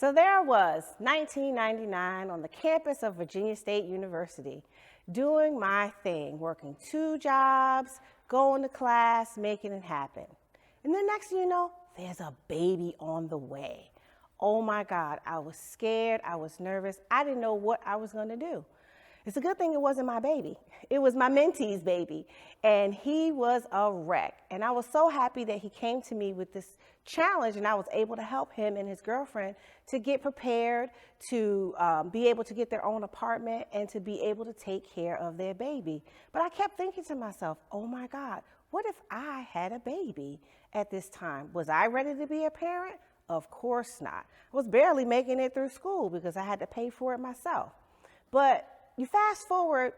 So there I was, 1999, on the campus of Virginia State University, doing my thing, working 2 jobs, going to class, making it happen. And then next thing you know, there's a baby on the way. Oh my God, I was scared, I was nervous, I didn't know what I was gonna do. It's a good thing it wasn't my baby. It was my mentee's baby, and he was a wreck. And I was so happy that he came to me with this challenge, and I was able to help him and his girlfriend to get prepared, to be able to get their own apartment, and to be able to take care of their baby. But I kept thinking to myself, oh my God, what if I had a baby at this time? Was I ready to be a parent? Of course not. I was barely making it through school because I had to pay for it myself. But you fast forward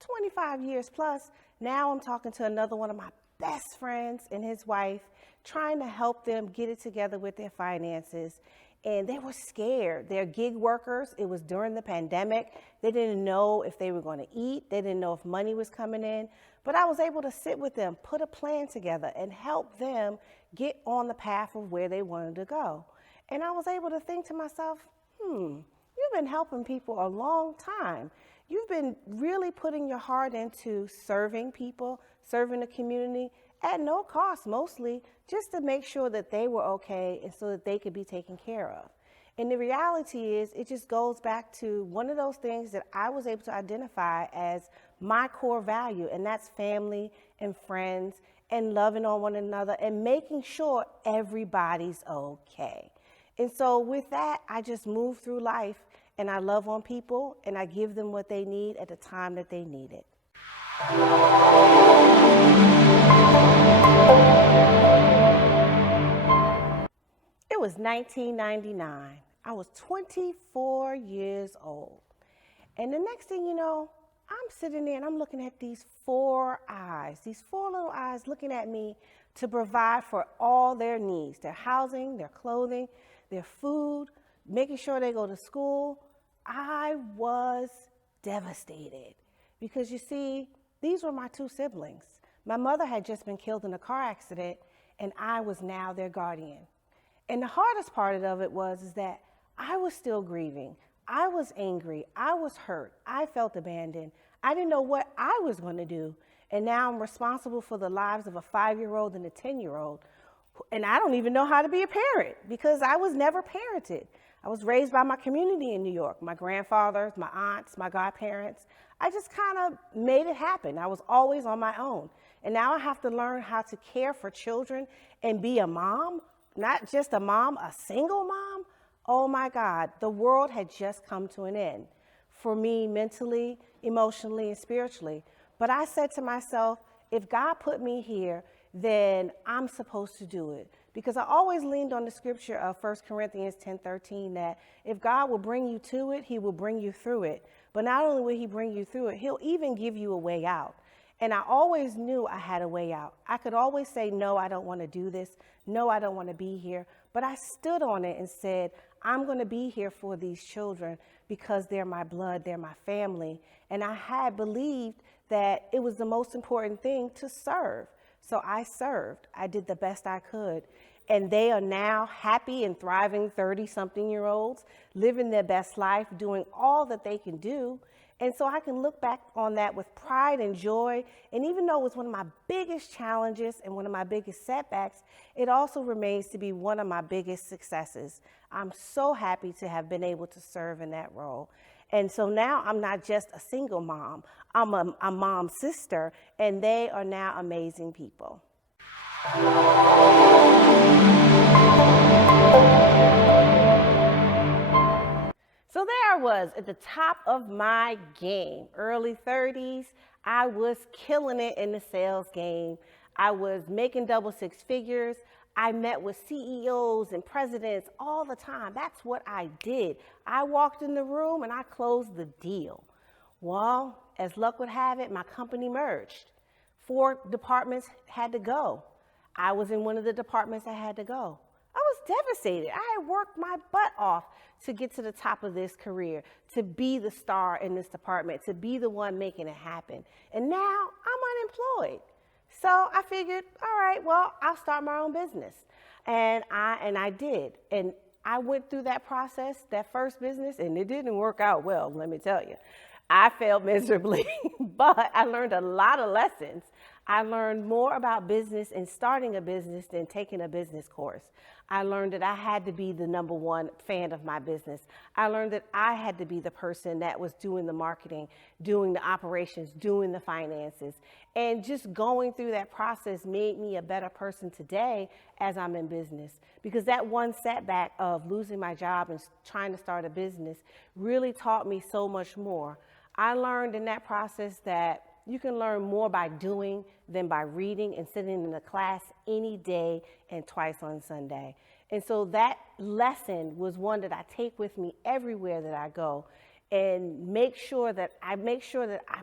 25 years plus, now I'm talking to another one of my best friends and his wife, trying to help them get it together with their finances. And they were scared. They're gig workers. It was during the pandemic. They didn't know if they were going to eat. They didn't know if money was coming in. But I was able to sit with them, put a plan together, and help them get on the path of where they wanted to go. And I was able to think to myself, you've been helping people a long time. You've been really putting your heart into serving people, serving the community at no cost, mostly just to make sure that they were okay and so that they could be taken care of. And the reality is, it just goes back to one of those things that I was able to identify as my core value, and that's family and friends and loving on one another and making sure everybody's okay. And so with that, I just move through life, and I love on people, and I give them what they need at the time that they need it. It was 1999. I was 24 years old. And the next thing you know, I'm sitting there and I'm looking at these 4 eyes, these 4 little eyes looking at me to provide for all their needs, their housing, their clothing, their food, making sure they go to school. I was devastated because, you see, these were my 2 siblings. My mother had just been killed in a car accident, and I was now their guardian. And the hardest part of it was that I was still grieving. I was angry. I was hurt. I felt abandoned. I didn't know what I was going to do. And now I'm responsible for the lives of a 5-year-old and a 10-year-old. And I don't even know how to be a parent because I was never parented. I was raised by my community in New York, my grandfathers, my aunts, my godparents. I just kind of made it happen. I was always on my own. And now I have to learn how to care for children and be a mom, not just a mom, a single mom. Oh my God, the world had just come to an end for me mentally, emotionally, and spiritually. But I said to myself, if God put me here, then I'm supposed to do it. Because I always leaned on the scripture of 1 Corinthians 10:13, that if God will bring you to it, he will bring you through it. But not only will he bring you through it, he'll even give you a way out. And I always knew I had a way out. I could always say, no, I don't want to do this. No, I don't want to be here. But I stood on it and said, I'm going to be here for these children because they're my blood, they're my family. And I had believed that it was the most important thing to serve. So I served. I did the best I could. And they are now happy and thriving 30-something-year-olds, living their best life, doing all that they can do. And so I can look back on that with pride and joy. And even though it was one of my biggest challenges and one of my biggest setbacks, it also remains to be one of my biggest successes. I'm so happy to have been able to serve in that role. And so now I'm not just a single mom, I'm a mom's sister, and they are now amazing people. So there I was at the top of my game, early 30s. I was killing it in the sales game. I was making double 6 figures. I met with CEOs and presidents all the time. That's what I did. I walked in the room and I closed the deal. Well, as luck would have it, my company merged. 4 departments had to go. I was in one of the departments that had to go. I was devastated. I had worked my butt off to get to the top of this career, to be the star in this department, to be the one making it happen. And now I'm unemployed. So I figured, all right, well, I'll start my own business. And I did. And I went through that process, that first business, and it didn't work out well, let me tell you. I failed miserably, but I learned a lot of lessons. I learned more about business and starting a business than taking a business course. I learned that I had to be the number one fan of my business. I learned that I had to be the person that was doing the marketing, doing the operations, doing the finances. And just going through that process made me a better person today as I'm in business. Because that one setback of losing my job and trying to start a business really taught me so much more. I learned in that process that you can learn more by doing than by reading and sitting in a class any day and twice on Sunday. And so that lesson was one that I take with me everywhere that I go, and make sure that I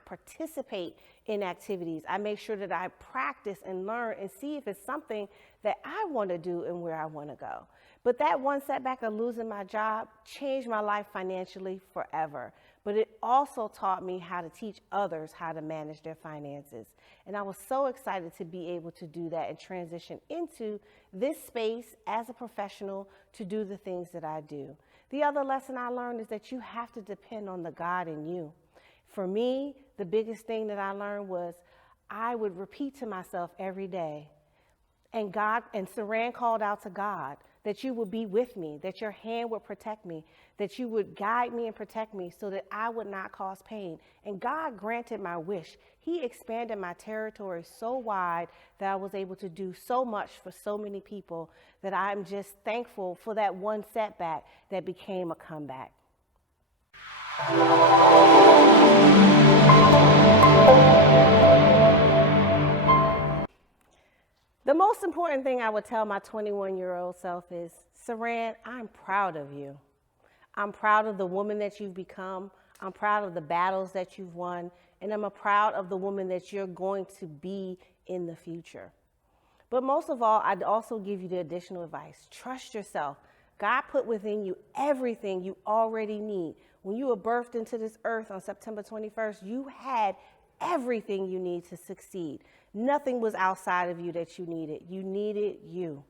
participate in activities. I make sure that I practice and learn and see if it's something that I want to do and where I want to go. But that one setback of losing my job changed my life financially forever. But it also taught me how to teach others how to manage their finances. And I was so excited to be able to do that and transition into this space as a professional to do the things that I do. The other lesson I learned is that you have to depend on the God in you. For me, the biggest thing that I learned was I would repeat to myself every day, and Saran called out to God that you would be with me, that your hand would protect me, that you would guide me and protect me so that I would not cause pain. And God granted my wish. He expanded my territory so wide that I was able to do so much for so many people that I'm just thankful for that one setback that became a comeback. The most important thing I would tell my 21-year-old self is, Saran, I'm proud of you. I'm proud of the woman that you've become. I'm proud of the battles that you've won. And I'm proud of the woman that you're going to be in the future. But most of all, I'd also give you the additional advice. Trust yourself. God put within you everything you already need. When you were birthed into this earth on September 21st, you had everything you need to succeed. Nothing was outside of you that you needed. You needed you.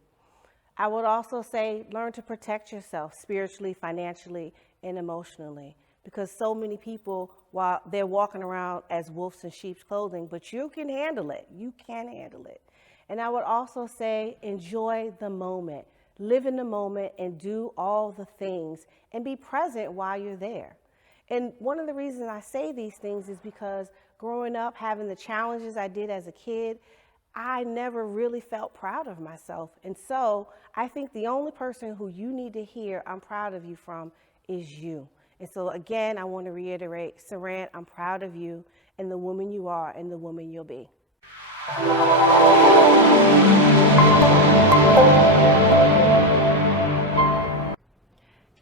I would also say, learn to protect yourself spiritually, financially, and emotionally. Because so many people, while they're walking around as wolves in sheep's clothing, but you can handle it. You can handle it. And I would also say, enjoy the moment. Live in the moment and do all the things and be present while you're there. And one of the reasons I say these things is because growing up, having the challenges I did as a kid, I never really felt proud of myself. And so I think the only person who you need to hear I'm proud of you from is you. And so again, I want to reiterate, Saran, I'm proud of you and the woman you are and the woman you'll be.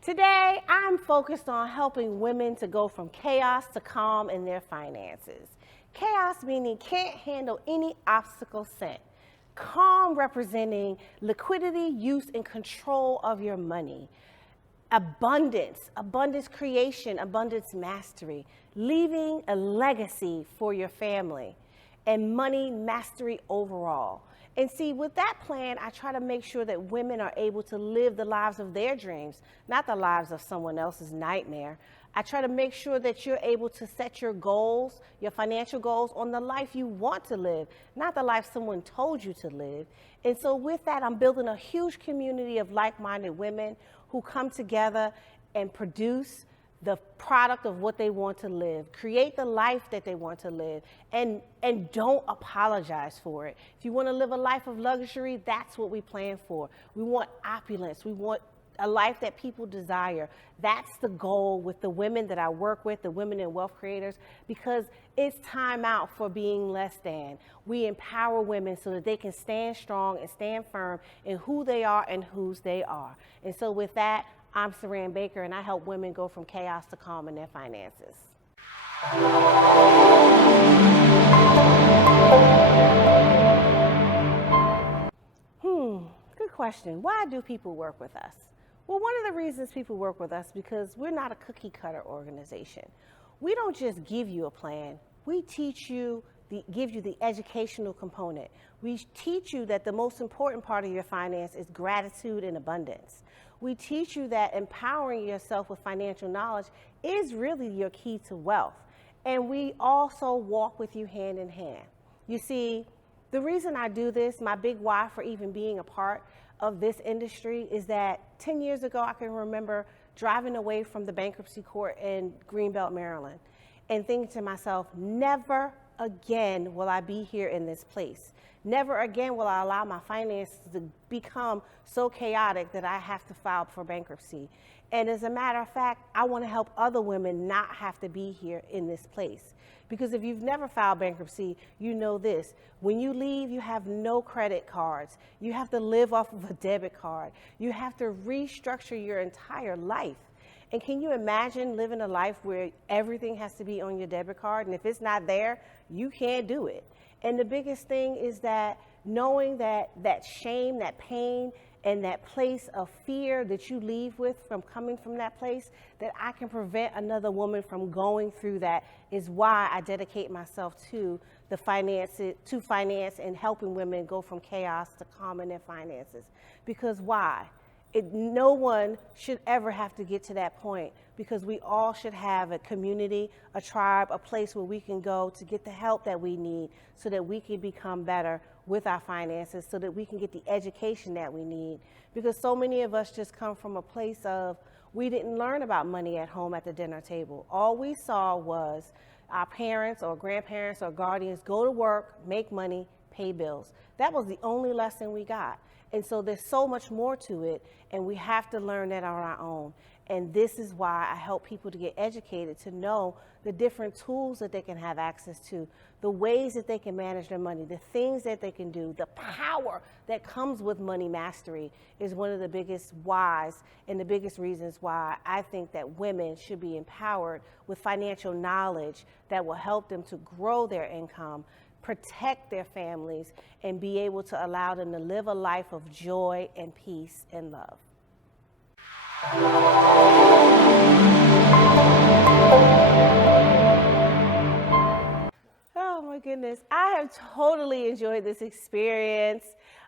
Today, I'm focused on helping women to go from chaos to calm in their finances. Chaos meaning can't handle any obstacle sent. Calm representing liquidity, use, and control of your money. Abundance creation, abundance mastery. Leaving a legacy for your family. And money mastery overall. And see, with that plan, I try to make sure that women are able to live the lives of their dreams, not the lives of someone else's nightmare. I try to make sure that you're able to set your goals, your financial goals, on the life you want to live, not the life someone told you to live. And so with that, I'm building a huge community of like-minded women who come together and produce the product of what they want to live, create the life that they want to live, and don't apologize for it. If you want to live a life of luxury, that's what we plan for. We want opulence. We want a life that people desire. That's the goal with the women that I work with, the women in wealth creators, because it's time out for being less than. We empower women so that they can stand strong and stand firm in who they are and whose they are. And so with that, I'm Saran Baker, and I help women go from chaos to calm in their finances. Good question. Why do people work with us? Well, one of the reasons people work with us because we're not a cookie cutter organization. We don't just give you a plan. We teach you gives you the educational component. We teach you that the most important part of your finance is gratitude and abundance. We teach you that empowering yourself with financial knowledge is really your key to wealth. And we also walk with you hand in hand. You see, the reason I do this, my big why for even being a part of this industry, is that 10 years ago, I can remember driving away from the bankruptcy court in Greenbelt, Maryland, and thinking to myself, never again will I be here in this place. Never again will I allow my finances to become so chaotic that I have to file for bankruptcy. And as a matter of fact, I want to help other women not have to be here in this place. Because if you've never filed bankruptcy, you know this. When you leave, you have no credit cards. You have to live off of a debit card. You have to restructure your entire life. And can you imagine living a life where everything has to be on your debit card? And if it's not there, you can't do it. And the biggest thing is that knowing that shame, that pain, and that place of fear that you leave with from coming from that place, that I can prevent another woman from going through that, is why I dedicate myself to finance and helping women go from chaos to calm in their finances. Because why? No one should ever have to get to that point, because we all should have a community, a tribe, a place where we can go to get the help that we need so that we can become better with our finances, so that we can get the education that we need. Because so many of us just come from a place of, we didn't learn about money at home at the dinner table. All we saw was our parents or grandparents or guardians go to work, make money, pay bills. That was the only lesson we got. And so there's so much more to it, and we have to learn that on our own. And this is why I help people to get educated, to know the different tools that they can have access to, the ways that they can manage their money, the things that they can do, the power that comes with money mastery is one of the biggest whys and the biggest reasons why I think that women should be empowered with financial knowledge that will help them to grow their income, protect their families, and be able to allow them to live a life of joy and peace and love. Oh my goodness, I have totally enjoyed this experience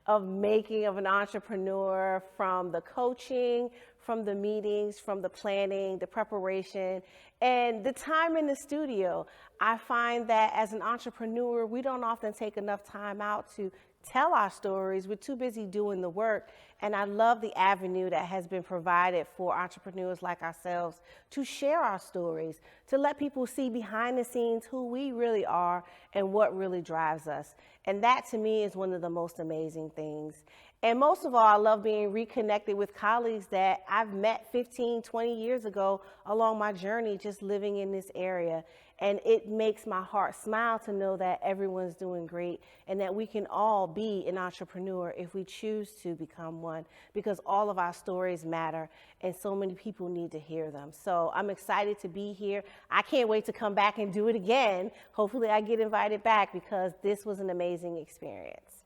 of making of an entrepreneur, from the coaching, from the meetings, from the planning, the preparation, and the time in the studio. I find that as an entrepreneur, we don't often take enough time out to tell our stories. We're too busy doing the work. And I love the avenue that has been provided for entrepreneurs like ourselves to share our stories, to let people see behind the scenes who we really are and what really drives us. And that to me is one of the most amazing things. And most of all, I love being reconnected with colleagues that I've met 15, 20 years ago along my journey just living in this area. And it makes my heart smile to know that everyone's doing great and that we can all be an entrepreneur if we choose to become one, because all of our stories matter and so many people need to hear them. So I'm excited to be here. I can't wait to come back and do it again. Hopefully I get invited back, because this was an amazing experience.